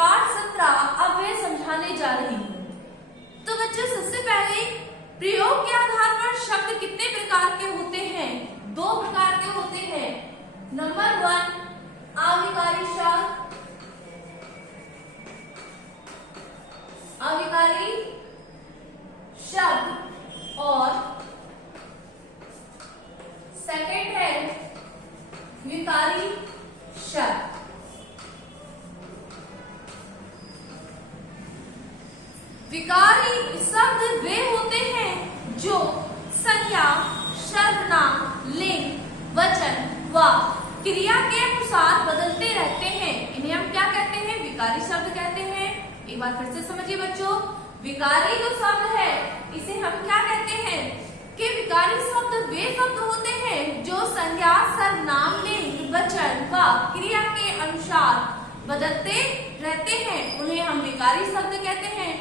पाठ 17 अब मैं समझाने जा रही हूँ। तो बच्चों, सबसे पहले प्रयोग के आधार पर शब्द कितने प्रकार के होते हैं? 2 प्रकार के होते हैं। नंबर 1 अविकारी शब्द, अविकारी शब्द, और सेकंड है विकारी शब्द। विकारी शब्द वे होते हैं जो संज्ञा, सर्वनाम, लिंग, वचन व क्रिया के अनुसार बदलते रहते हैं। इन्हें हम क्या कहते हैं? विकारी शब्द कहते हैं। एक बार फिर से समझिए बच्चों, विकारी जो शब्द है इसे हम क्या कहते हैं कि विकारी शब्द वे शब्द होते हैं जो संज्ञा, सर्वनाम, लिंग, वचन व क्रिया के अनुसार बदलते रहते हैं, उन्हें हम विकारी शब्द कहते हैं।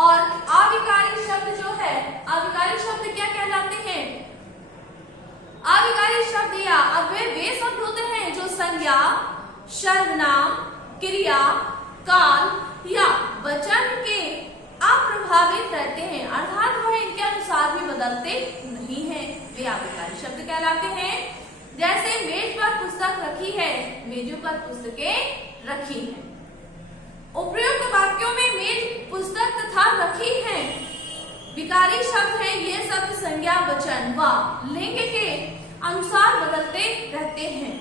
और अविकारी शब्द जो है, अविकारी शब्द क्या कहलाते हैं? अविकारी शब्द या अव्यय वे शब्द होते हैं जो संज्ञा, सर्वनाम, क्रिया, काल या वचन के अप्रभावित रहते हैं, अर्थात वह इनके अनुसार भी बदलते नहीं हैं, वे अविकारी शब्द कहलाते हैं। जैसे मेज पर पुस्तक रखी है, मेजों पर पुस्तकें रखी हैं। उपयुक्त वाक्यों में मेज, पुस्तक तथा रखी है विकारी शब्द है। ये शब्द संज्ञा, वचन व लिंग के अनुसार बदलते रहते हैं,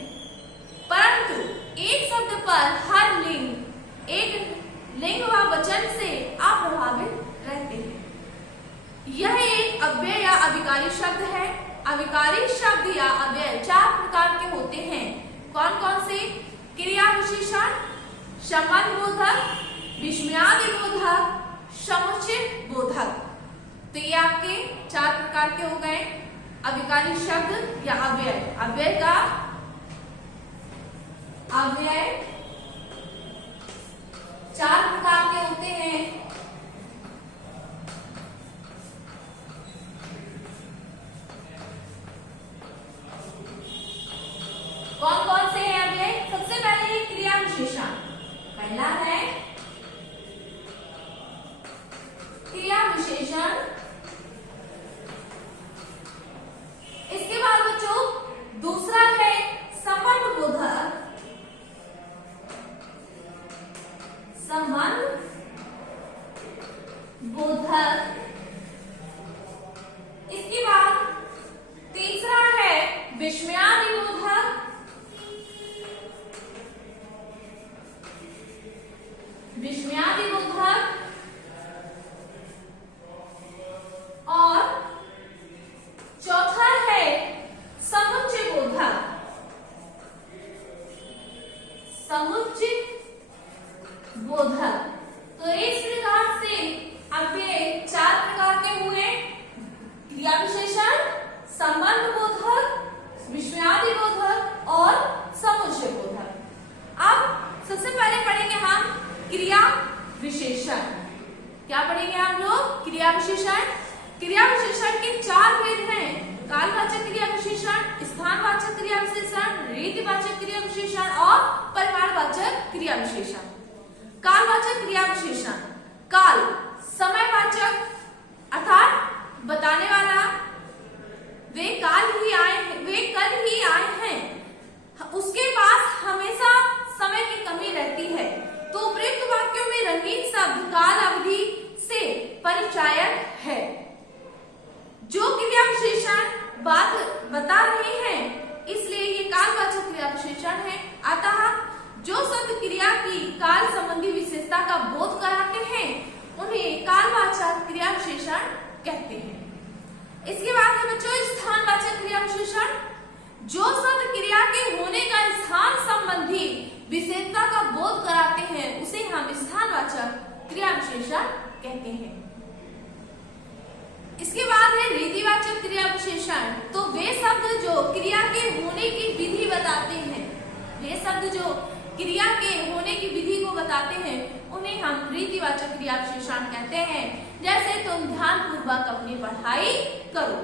परंतु एक शब्द पर हर लिंग एक लिंग व वचन से अप्रभावित रहते हैं। यह एक अव्यय या अविकारी शब्द है। अविकारी शब्द या अव्यय 4 प्रकार के होते हैं। कौन कौन से? क्रिया विशेषण, संबंध बोधक, विस्मयादि बोधक, समुच्चय बोधक। तो ये आपके 4 प्रकार के हो गए अविकारी शब्द या अव्यय। अव्यय का अव्यय 4 प्रकार के होते हैं। कौन कौन से हैं अव्यय? सबसे पहले है क्रिया विशेषण। पहला है क्रिया विशेषण। इसके बाद बच्चों दूसरा है संबंध बोधक। संबंध बोधक। इसके बाद तीसरा है विस्मयादि बोधक। विस्मयादि बोधक। और चौथा है समुच्चय बोधक। समुच्चय बोधक। तो इस प्रकार से अव्यय 4 प्रकार के हुए। क्रिया विशेषण, संबंध बोधक, विस्मयादि बोधक और समुच्चय बोधक। अब सबसे पहले पढ़ेंगे हम क्रिया विशेषण। क्या पढ़ेंगे आप लोग? क्रिया विशेषण। क्रिया विशेषण के 4 भेद हैं। कालवाचक क्रिया विशेषण, स्थानवाचक क्रिया विशेषण, रीतिवाचक क्रिया विशेषण और परिमाणवाचक क्रिया विशेषण। कालवाचक क्रिया विशेषण। काल समयवाचक अर्थात बताने वाला, वे काल ही आए हैं, वे कल ही आए हैं, उसके पास हमेशा समय की कमी रहती है। तो उपयुक्त वाक्यों में रंगीन शब्द काल अवधि से परिचायक है। जो क्रिया विशेषण बात बता रहे हैं, इसलिए ये कालवाचक क्रिया विशेषण है। अतः जो शब्द क्रिया की काल संबंधी विशेषता का बोध कराते हैं, उन्हें कालवाचक क्रिया विशेषण कहते हैं। इसके बाद है बच्चों स्थानवाचक क्रिया विशेषण। जो शब्द क्रिया के होने का स्थान संबंधी विशेषता का बोध कराते हैं, उसे हम स्थानवाचक क्रिया विशेषण कहते हैं। इसके बाद है रीतिवाचक क्रिया विशेषण। तो वे शब्द जो क्रिया के होने की विधि बताते हैं, वे शब्द जो क्रिया के होने की विधि को बताते हैं, उन्हें हम रीतिवाचक क्रिया विशेषण कहते हैं। जैसे तुम ध्यान पूर्वक अपनी पढ़ाई करो।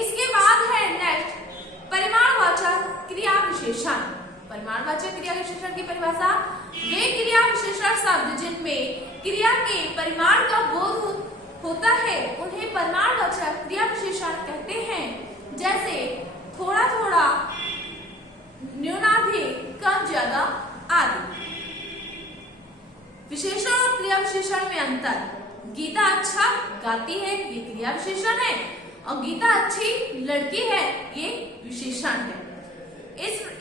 इसके बाद है नेक्स्ट परिमाणवाचक क्रिया विशेषण। परिमाणवाचक क्रिया विशेषण की परिभाषा, वे क्रिया विशेषण शब्द जिनमें क्रिया के परिमाण का बोध होता है उन्हें परिमाणवाचक क्रिया विशेषण कहते हैं। जैसे थोड़ा थोड़ा, न्यूनाधिक, कम ज्यादा आदि। विशेषण और क्रिया विशेषण में अंतर, गीता अच्छा गाती है ये क्रिया विशेषण है और गीता अच्छी लड़की है ये विशेषण है।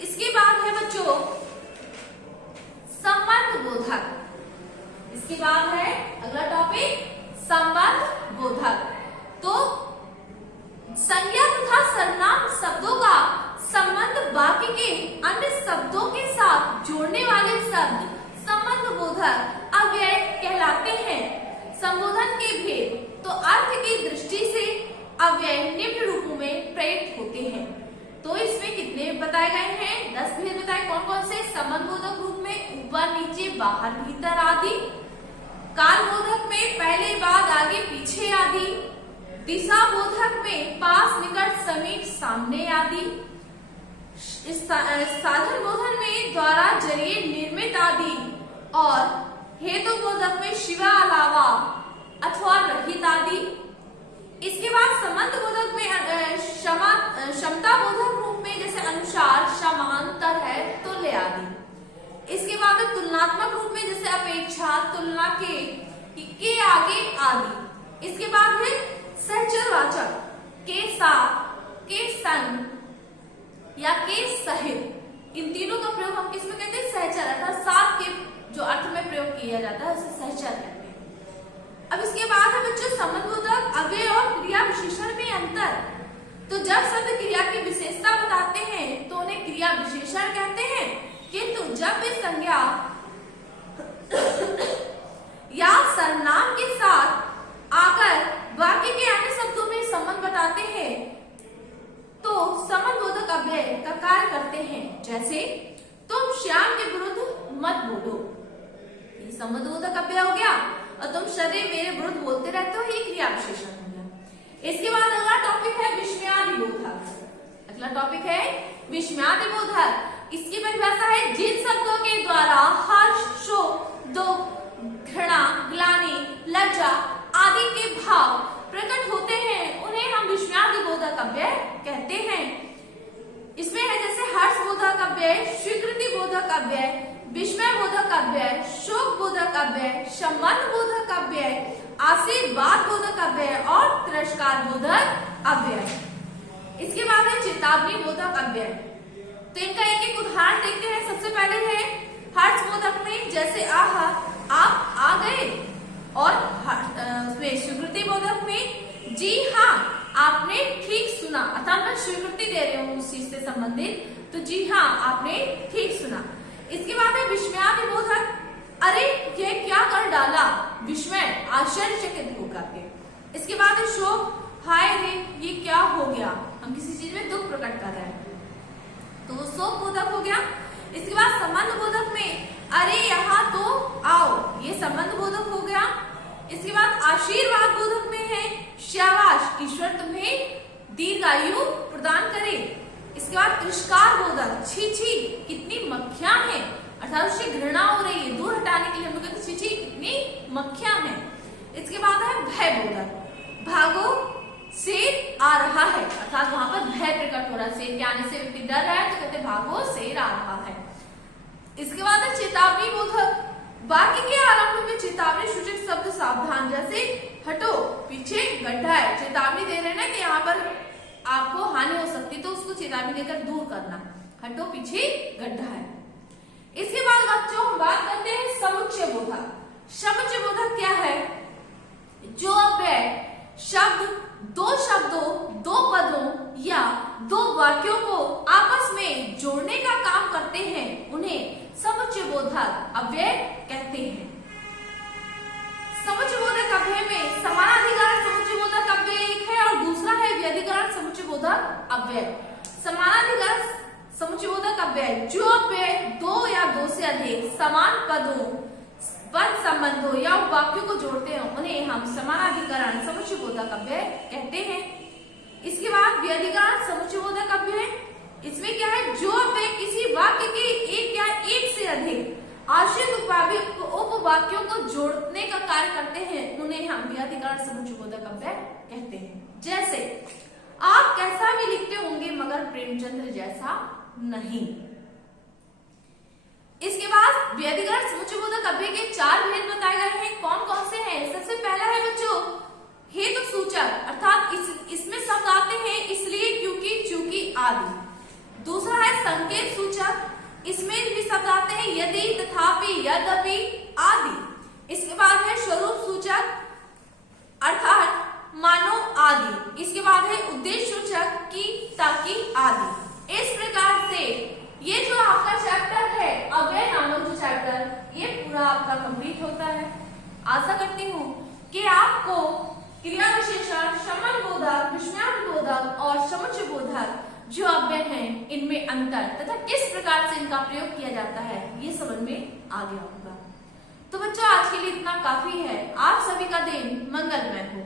इसके बाद है बच्चों संबंध बोधक। इसके बाद है अगला टॉपिक संबंध बोधक। तो संज्ञा तथा सर्वनाम शब्दों का संबंध वाक्य के अन्य शब्दों के साथ जोड़ने वाले शब्द संबंध बोधक अव्यय कहलाते हैं। संबोधन के भेद, तो अर्थ की दृष्टि से अव्यय निम्न रूपों में प्रयुक्त होते हैं। तो इसमें कितने बताए गए हैं? 10 भेद बताए। कौन कौन से? संबंध बोधक रूप में ऊपर नीचे बाहर भीतर आदि, काल बोधक में पहले बाद आगे पीछे आदि, दिशा बोधक में पास निकट समीप सामने आदि, साधन बोधन में द्वारा जरिए निर्मित आदि और हेतु बोधक में शिवा अलावा अथवा रहित आदि। इसके बाद संबंध बोधक में क्षमता बोधक रूप में जैसे अनुसार, समांतर है, तुल्य आदि। इसके बाद तुलनात्मक रूप में जैसे अपेक्षा, तुलना के आगे आदि। इसके बाद है सहचरवाचक, के साथ, के संग या के सहित। इन तीनों का प्रयोग हम किसमें कहते हैं? सहचर, अर्थात साथ के जो अर्थ में प्रयोग किया जाता है उसे सहचर कहते हैं। अब इसके बाद है बच्चों संबंधबोधक अव्यय और क्रिया विशेषण में अंतर। तो जब शब्द क्रिया की विशेषता बताते हैं तो उन्हें क्रिया विशेषण कहते हैं, किंतु जब वे संज्ञा या सर्वनाम के साथ आकर वाक्य के अन्य शब्दों में संबंध बताते हैं तो संबंधबोधक अव्यय का कार्य करते हैं। जैसे तुम श्याम के विरुद्ध मत बोलो, ये संबंधबोधक अव्यय हो गया, और तुम सदैव मेरे विरुद्ध बोलते रहते हो, ये क्रिया विशेषण हो गया। इसके बाद अगला टॉपिक है विस्मयादि बोधक। अगला टॉपिक है विस्मयादि बोधक। इसकी परिभाषा है जिन शब्दों के द्वारा हर्ष, शोक, दुख, घृणा, ग्लानि, लज्जा आदि के भाव प्रकट होते हैं उन्हें हम विस्मयादि बोधक अव्यय कहते हैं। इसमें है जैसे हर्ष बोधक अव्यय, स्वीकृति बोधक अव्यय, विस्मय बोधक अव्यय, शोक बोधक अव्यय, संबंध बोधक अव्यय, आशीर्वाद बोधक अव्यय और तिरस्कार बोधक अव्यय। इसके बाद है चेतावनी बोधक अव्यय। तो इनका एक एक उदाहरण देखते हैं। सबसे पहले है हर्ष बोधक में जैसे आह, आप आ गए, और स्वीकृति बोधक में जी हाँ आपने ठीक सुना, अर्थात मैं स्वीकृति दे रही हूँ उस चीज से संबंधित, तो जी हाँ आपने ठीक सुना। इसके बाद है विस्मयादि बोधक, अरे ये क्या कर डाला, विस्मय, आश्चर्यचकित होकर के। इसके बाद है शोक, हाय रे ये क्या हो गया, हम किसी चीज में दुख प्रकट कर रहे हैं, तो वो शोक बोधक हो गया। इसके बाद संबंध बोधक में अरे यहाँ तो आओ, ये संबंध बोधक हो गया। इसके बाद आशीर्वाद बोधक में है शाबाश, ईश्वर तुम्हें दीर्घायु प्रदान करे। इसके बाद तिरस्कार बोधक, छी छी कितनी मक्खियां हैं, अर्थात उससे घृणा हो रही है, दूर हटाने के लिए हम लोग कहते हैं छी छी कितनी मक्खियां हैं। इसके बाद है भय बोधक, भागो शेर आ रहा है, अर्थात वहां पर भय प्रकट हो रहा है, शेर के आने से व्यक्ति डर रहा है तो कहते भागो शेर आ रहा है। इसके बाद है चेतावनी बोधक, वाक्य के आरंभ में चेतावनी सूचक शब्द सावधान, जैसे हटो पीछे गड्ढा है, चेतावनी दे रहे ना कि यहाँ पर आपको हानि हो सकती, तो उसको चेतावनी देकर दूर करना, हटो पीछे गड्ढा है। इसके बाद बच्चों हम बात करते हैं समुच्चय बोधक। समुच्चय बोधक क्या है? जो अव्यय शब्द दो शब्दों, दो पदों या दो वाक्यों को आपस में जोड़ने का काम करते हैं उन्हें समुच्चय बोधक अव्यय कहते हैं। समुच्चय बोधक अव्यय में समानाधिकरण समुच्चय बोधक अव्यय एक है और दूसरा है व्यधिकरण समुच्चय बोधक अव्यय। समानाधिकरण समुच्चय बोधक अव्यय जो अव्यय दो या दो से अधिक समान पदों, पद संबंधों या वाक्यों को जोड़ते हैं उन्हें हम समानाधिकरण समुच्चय बोधक अव्यय कहते हैं। इसके बाद व्यधिकरण समुच्चय बोधक अव्यय, इसमें क्या है? जो अव्यय किसी वाक्य के वाक्यों को जोड़ने का कार्य करते हैं उन्हें हम व्याधिकरण समुच्चयबोधक अव्यय कहते हैं। जैसे आप कैसा भी लिखते होंगे मगर प्रेमचंद्र जैसा नहीं। इसके बाद व्याधिकरण समुच्चयबोधक अव्यय के 4 भेद बताए गए हैं। कौन कौन से हैं? सबसे पहला है बच्चों हेतु सूचक, अर्थात इसमें शब्द आते हैं इसलिए, क्योंकि, चूंकि आदि। दूसरा है संकेत सूचक, इसमें भी शब्द आते हैं यदि, तथापि, यद्यपि आदि। इसके बाद है स्वरूप सूचक, अर्थात मानो आदि। इसके बाद है उद्देश्य सूचक की, ताकि आदि। इस प्रकार से ये जो आपका चैप्टर है अव्यय नामक जो चैप्टर, ये पूरा आपका कंप्लीट होता है। आशा करती हूँ कि आपको क्रिया विशेषण, संबंध बोधक, विषयार्थ बोधक और समुच्चय बोधक जो अव्यय हैं इनमें अंतर तथा किस प्रकार से इनका प्रयोग किया जाता है ये समझ में आ गया होगा। तो बच्चों आज के लिए इतना काफी है। आप सभी का दिन मंगलमय हो।